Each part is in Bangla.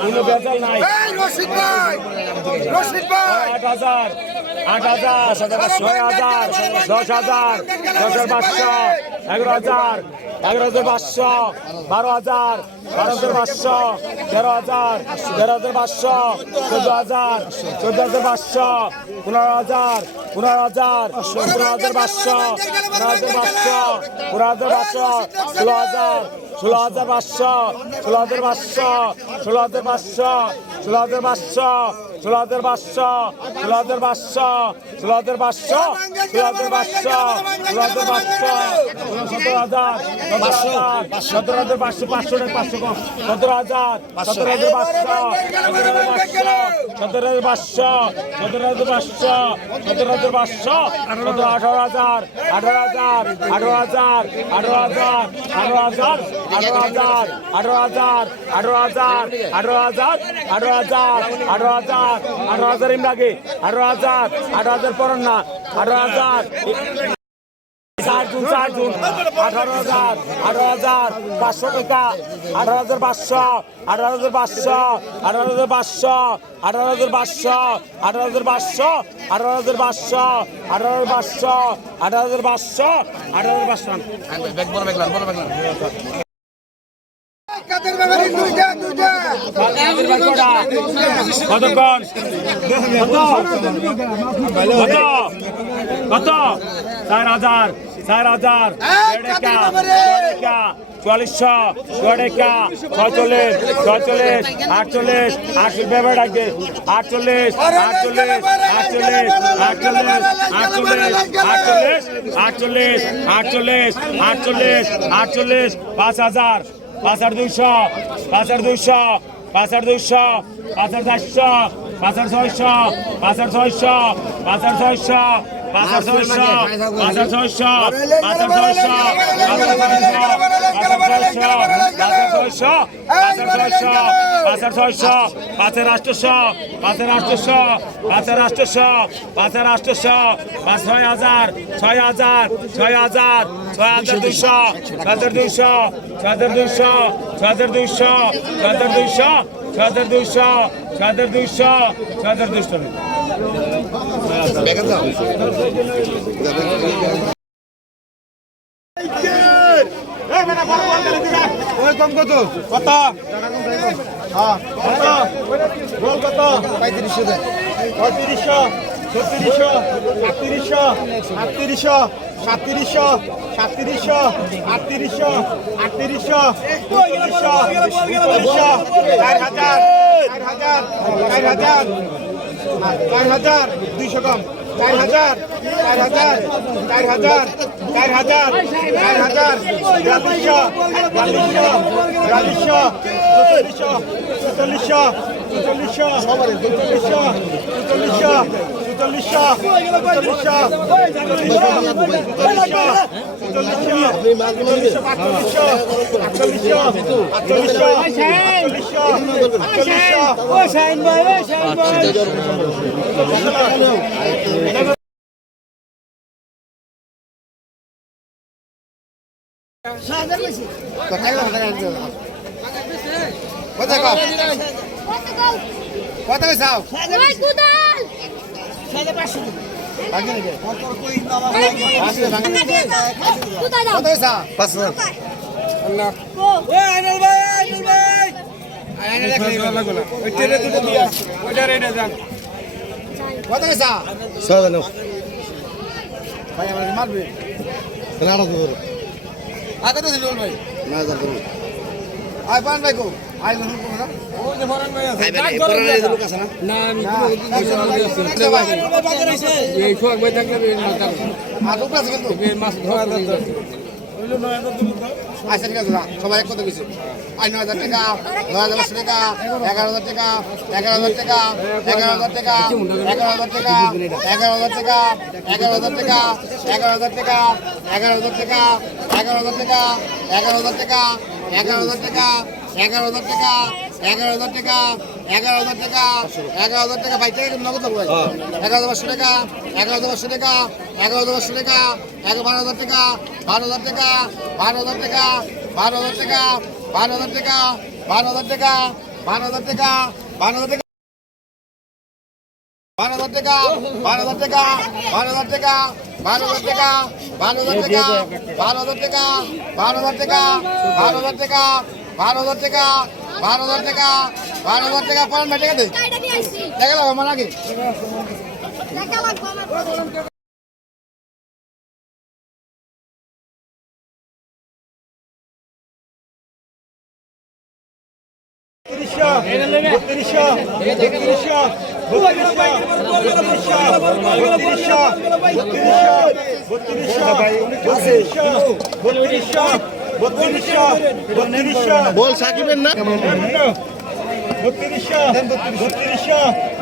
কোনো বেজাল নাই। এই রশিদ ভাই রশিদ ভাই। আট হাজার, ছয় হাজার, দশ হাজার দশ হাজার পাঁচশো, এগারো হাজার এগারো হাজার পাঁচশো, বারো হাজার বারো হাজার পাঁচশো, তেরো হাজার তেরো হাজার পাঁচশো, চোদ্দ হাজার চোদ্দ হাজার পাঁচশো, পনেরো হাজার পনেরো হাজার পনেরো হাজার পাঁচশো, পনেরো হাজার পাঁচশো, পনেরো হাজার পাঁচশো, ষোলো হাজার ষোলো হাজার পাঁচশো, ষোলো হাজার পাঁচশো, ষোলো হাজার পাঁচশো, ষোলো হাজার পাঁচশো হাজার হাজার ষোলো হাজার পাঁচশো ষোলো হাজার পাঁচশো ষোলো হাজার পাঁচশো ষোলো সতেরো হাজার সতেরো হাজার পাঁচশো পাঁচশো পাঁচশো সতেরো হাজার সতেরো হাজার পাঁচশো সতেরো হাজার পাঁচশো সতেরো হাজার পাঁচশো সতেরো হাজার পাঁচশো সতেরো আঠারো হাজার আঠারো হাজার আঠারো হাজার আঠারো হাজার আঠারো হাজার আঠারো হাজার আঠারো হাজার আঠারো হাজার আঠারো হাজার আঠারো হাজার আঠারো হাজার আঠারো হাজার ইমরাগে আঠারো হাজার আঠারো হাজার পড়েন না আঠারো হাজার চার জুন চার জুন আঠারো হাজার আঠারো হাজার পাঁচশো টাকা আঠারো হাজার পাঁচশো আঠারো হাজার পাঁচশো আঠারো হাজার পাঁচশো আঠারো হাজার পাঁচশো আঠারো হাজার পাঁচশো আঠারো হাজার পাঁচশো আঠারো হাজার পাঁচশো আঠারো হাজার পাঁচশো আঠারো হাজার পাঁচশো কতক্ষণ কত কত চার হাজার চার হাজার চুয়াল্লিশশো চুয়াডেকা ছয়চল্লিশ ছয়চল্লিশ আটচল্লিশ আটচল্লিশ ব্যাপার ডাকবে আটচল্লিশ আটচল্লিশ আটচল্লিশ আটচল্লিশ আটচল্লিশ আটচল্লিশ আটচল্লিশ আটচল্লিশ আটচল্লিশ পাঁচ হাজার পাঁচ হাজার দুইশো পাঁচ হাজার দুইশো পাঁচার দুইশো পাঁচার চারশো পাঁচার ছয়শো পাঁচার ছয়শো পাঁচার ছয়শো। পাঁচ হাজার ছয়শো পাঁচ হাজার ছয়শো পাঁচ হাজার ছয়শো পাঁচ হাজার ছয়শো পাঁচ হাজার ছয়শো পাঁচ হাজার আটশোশো পাঁচ ছয় হাজার ছয় হাজার ছয় হাজার ছয় হাজার দুইশো ছয় হাজার দুইশো ছয় হাজার দুইশো ছয় হাজার দুইশো ছয় হাজার দুইশো ছয় হাজার দুইশো ছয় হাজার দুইশো ছয় হাজার দুইশো ওই কম কত কত হ্যাঁ কত বল কত পঁয়ত্রিশশো দেয় পঁয়ত্রিশশো ছত্রিশশো সাতত্রিশশো আটত্রিশশো সাতত্রিশশো সাতত্রিশশো আটত্রিশশো আটত্রিশশো উনত্রিশশো উনত্রিশশো চার চার হাজার চার হাজার চার হাজার দুইশো কম। চার হাজার চার হাজার চার হাজার চার হাজার চার হাজার বিয়াল্লিশশো বিয়াল্লিশশো বিয়াল্লিশশো চল্লিশশো চল্লিশশো চল্লিশশো চল্লিশশো চল্লিশশো কোথায় কোথায় কোথায় কোথায় ভাই আমার মারবে? আগে তো দিল ভাই? না যা করব আয় পান ভাই কো? আচ্ছা ঠিক আছে সবাই এক কথা কইছে আয় নয় হাজার টাকা নয় হাজার পাঁচশো টাকা এগারো হাজার টাকা এগারো হাজার টাকা এগারো হাজার টাকা এগারো হাজার টাকা এগারো হাজার টাকা এগারো হাজার টাকা এগারো হাজার টাকা এগারো হাজার টাকা এগারো হাজার টাকা এগারো হাজার টাকা এগারো হাজার টাকা এগারো হাজার টাকা এগারো হাজার টাকা এগারো হাজার টাকা এগারো হাজার টাকা বাইশ টাকা নগদ দেবো এগারো হাজার পাঁচশো টাকা এগারো হাজার পাঁচশো টাকা এগারো হাজার পাঁচশো টাকা এগারো বারো হাজার টাকা বারো হাজার টাকা বারো হাজার টাকা বারো হাজার টাকা বারো হাজার টাকা বারো হাজার টাকা বারো হাজার টাকা বারো হাজার টাকা বারো হাজার টাকা বারো হাজার টাকা বারো হাজার টাকা বারো হাজার টাকা বারো হাজার টাকা বারো হাজার টাকা বারো হাজার টাকা বারো হাজার টাকা বারো হাজার টাকা পড়েন ভাই গেছে দিই টাকা লাগবে আমার আগে বত্রিশ বত্রিশ বত্রিশ বল সাকিবের না?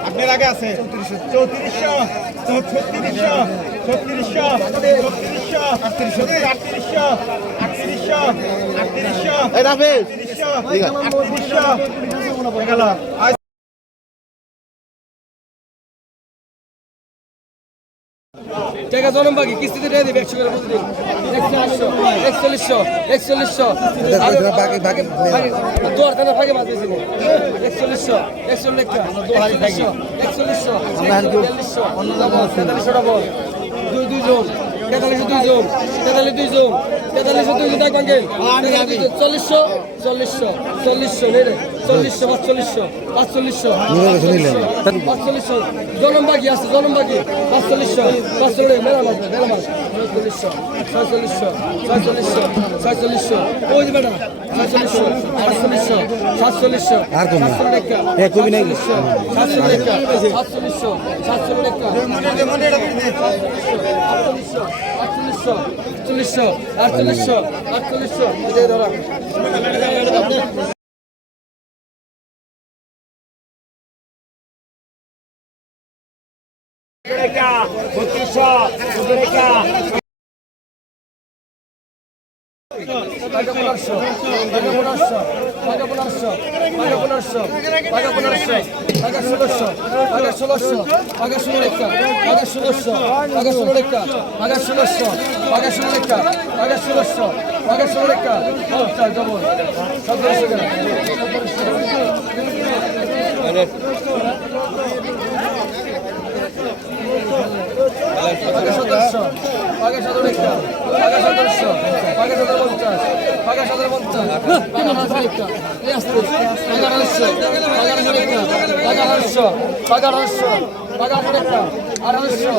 আপনার আগে আছে। চৌত্রিশশো ছত্রিশশো ছত্রিশশো ছত্রিশশো আটত্রিশশো আটত্রিশশো আটত্রিশশো আটত্রিশশো আটত্রিশশো আটত্রিশশো টাকা জনম বাকি কিস্তিতে দিয়ে দিবে একশো করে প্রতিদিন। একচল্লিশশো একচল্লিশশো কানে ফাঁকে মাছ দিয়েছিল একচল্লিশশো একচল্লিশ একচল্লিশশো একচল্লিশশো তেতাল্লিশশো দুই দুই জন তেতাল্লিশশো দুই জন তেতাল্লিশ দুই জন তেতাল্লিশশো দুই জন চল্লিশশো চল্লিশশো চল্লিশশো নেই রে চল্লিশশো পাঁচচল্লিশশো পাঁচচল্লিশশো পাঁচচল্লিশশো। জনম বাকি আছে জনম বাকি পাঁচচল্লিশশো পাঁচচল্লিশ মেলা মাছ মেলা মাছ চল্লিশশো ছয়চল্লিশশো ছয়চল্লিশশো ছয়চল্লিশশো। ওই বেটা ছয়চল্লিশশো আটচল্লিশশো সাতচল্লিশশো। সাতচল্লিশ কবি সাতচল্লিশ সাতচল্লিশশো আটচল্লিশশো আটচল্লিশশো আটচল্লিশশো আটচল্লিশশো। ধরা। ষোলোশো পাকা সতেরোশো পাকা সতেরো একটা পাকা সতেরোশো পাকা সতেরো পঞ্চাশ পাকা সতেরো পঞ্চাশ তিন হাজার একটা এগারোশো এগারোশো একটা এগারোশো এগারোশো এগারোশো একটা আঠারোশো